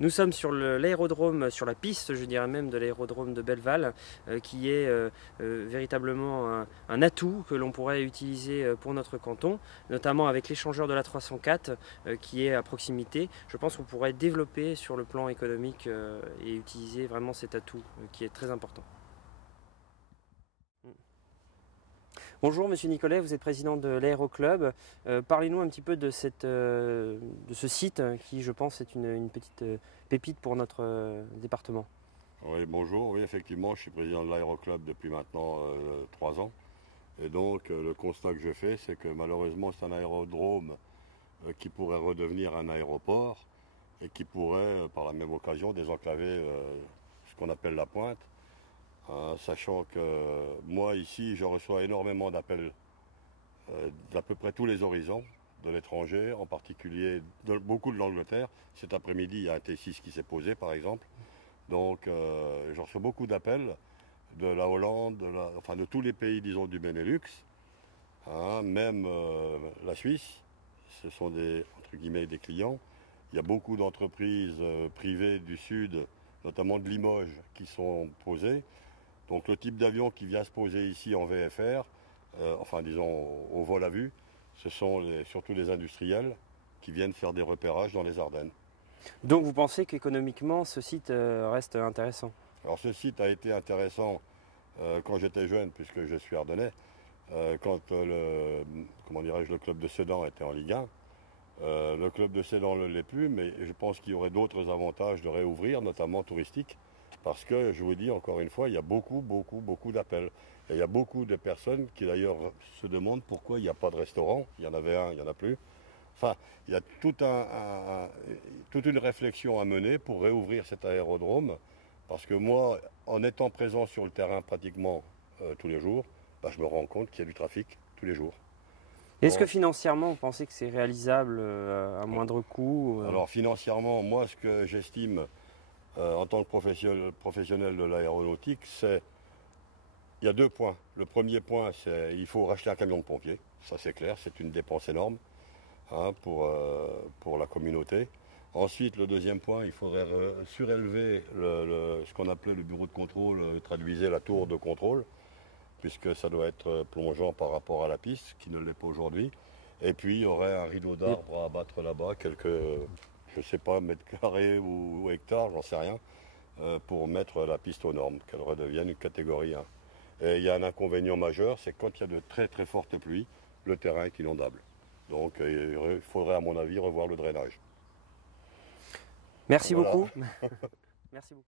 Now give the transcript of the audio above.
Nous sommes sur l'aérodrome, sur la piste, je dirais même, de l'aérodrome de Belleval, qui est véritablement un atout que l'on pourrait utiliser pour notre canton, notamment avec l'échangeur de la 304 qui est à proximité. Je pense qu'on pourrait développer sur le plan économique et utiliser vraiment cet atout qui est très important. Bonjour Monsieur Nicolet, vous êtes président de l'Aéroclub. Parlez-nous un petit peu de ce site qui, je pense, est une petite pépite pour notre département. Oui, bonjour. Oui, effectivement, je suis président de l'Aéroclub depuis maintenant 3 ans. Et donc, le constat que je fais, c'est que malheureusement, c'est un aérodrome qui pourrait redevenir un aéroport et qui pourrait, par la même occasion, désenclaver ce qu'on appelle la pointe. Sachant que moi, ici, je reçois énormément d'appels d'à peu près tous les horizons de l'étranger, en particulier beaucoup de l'Angleterre. Cet après-midi, il y a un T6 qui s'est posé, par exemple. Donc, je reçois beaucoup d'appels de la Hollande, enfin de tous les pays, disons, du Benelux, même la Suisse. Ce sont entre guillemets, des clients. Il y a beaucoup d'entreprises privées du Sud, notamment de Limoges, qui sont posées. Donc, le type d'avion qui vient se poser ici en VFR, enfin, disons, au vol à vue, ce sont surtout les industriels qui viennent faire des repérages dans les Ardennes. Donc vous pensez qu'économiquement, ce site reste intéressant? Alors ce site a été intéressant quand j'étais jeune, puisque je suis ardennais, quand comment dirais-je, le club de Sedan était en Ligue 1. Le club de Sedan ne l'est plus, mais je pense qu'il y aurait d'autres avantages de réouvrir, notamment touristiques, parce que je vous dis encore une fois, il y a beaucoup d'appels. Et il y a beaucoup de personnes qui d'ailleurs se demandent pourquoi il n'y a pas de restaurant. Il y en avait un, il n'y en a plus. Enfin, il y a toute une réflexion à mener pour réouvrir cet aérodrome. Parce que moi, en étant présent sur le terrain pratiquement tous les jours, bah, je me rends compte qu'il y a du trafic tous les jours. Est-ce que Bon, financièrement, vous pensez que c'est réalisable à moindre coût alors financièrement, moi, ce que j'estime en tant que professionnel de l'aéronautique, c'est il y a 2 points. Le premier point, c'est qu'il faut racheter un camion de pompiers. Ça, c'est clair, c'est une dépense énorme pour la communauté. Ensuite, le deuxième point, il faudrait surélever ce qu'on appelait le bureau de contrôle, traduisait la tour de contrôle, puisque ça doit être plongeant par rapport à la piste, qui ne l'est pas aujourd'hui. Et puis, il y aurait un rideau d'arbres à abattre là-bas, quelques, je ne sais pas, mètres carrés ou hectares, j'en sais rien, pour mettre la piste aux normes, qu'elle redevienne une catégorie 1. Et il y a un inconvénient majeur, c'est que quand il y a de très très fortes pluies, le terrain est inondable. Donc il faudrait à mon avis revoir le drainage. Merci Voilà. beaucoup. Merci beaucoup.